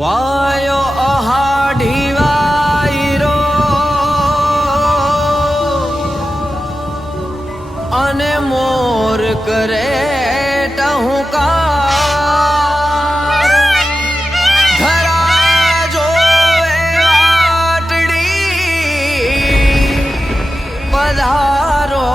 વાયો અહાઢી વાયરો અને મોર કરે ટહુકાર ધરા જોવે વાટડી પધારો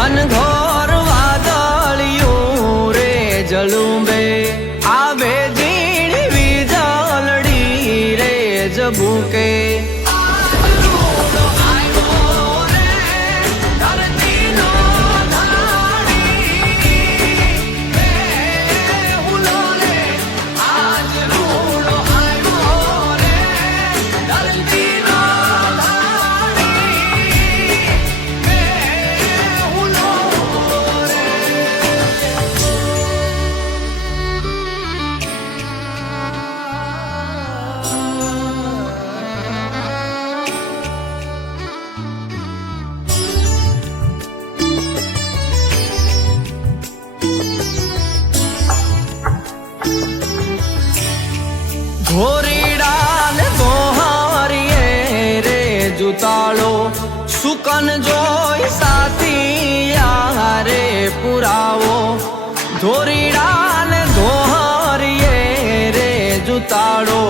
ઘનઘોર વાદળિયું રે જલુંબે આવે ઝીણી વીજળડી રે જબુકે ઘોરીડા ને ગોહારીએ રે જુતાળો સુકન જોઈ સાથિયા રે પુરાવો ધોરીડા ને ગોહારીએ રે જુતાળો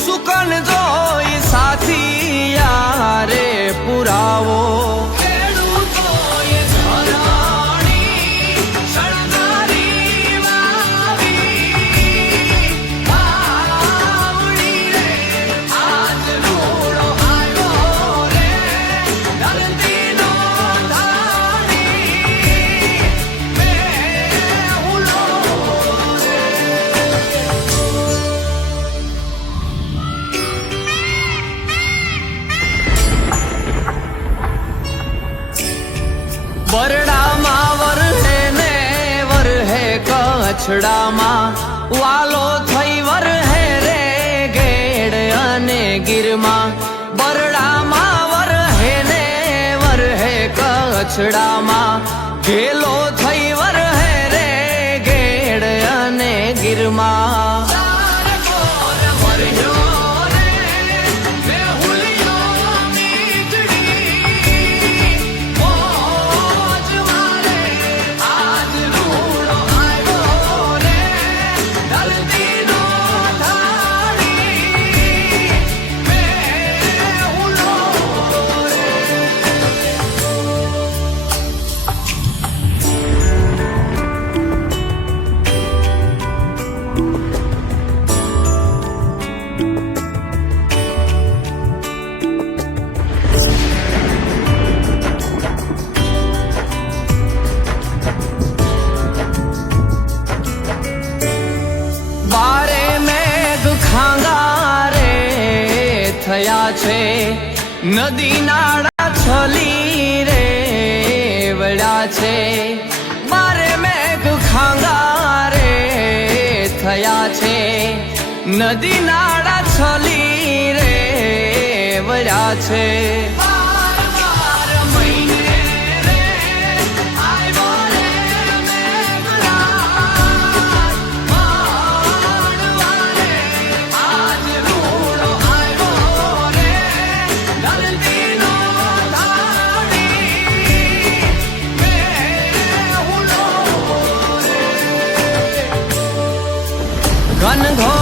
સુકન જોઈ સાથિયા રે પુરાવો બરડામાં વરહે ને વરહે કચ્છડામાં વાલો થઈ વરહે રે ગેડ અને ગીરમાં બરડામાં વરહે ને વરહે કચ્છડામાં ઘેલો થઈ વરહે રે ગેડ અને ગીરમાં થયા છે નદી નાળા છલી રે વળ્યા છે મારે મેઘ ખાંગા રે થયા છે નદી નાળા છલી રે વળ્યા છે ઘનઘોર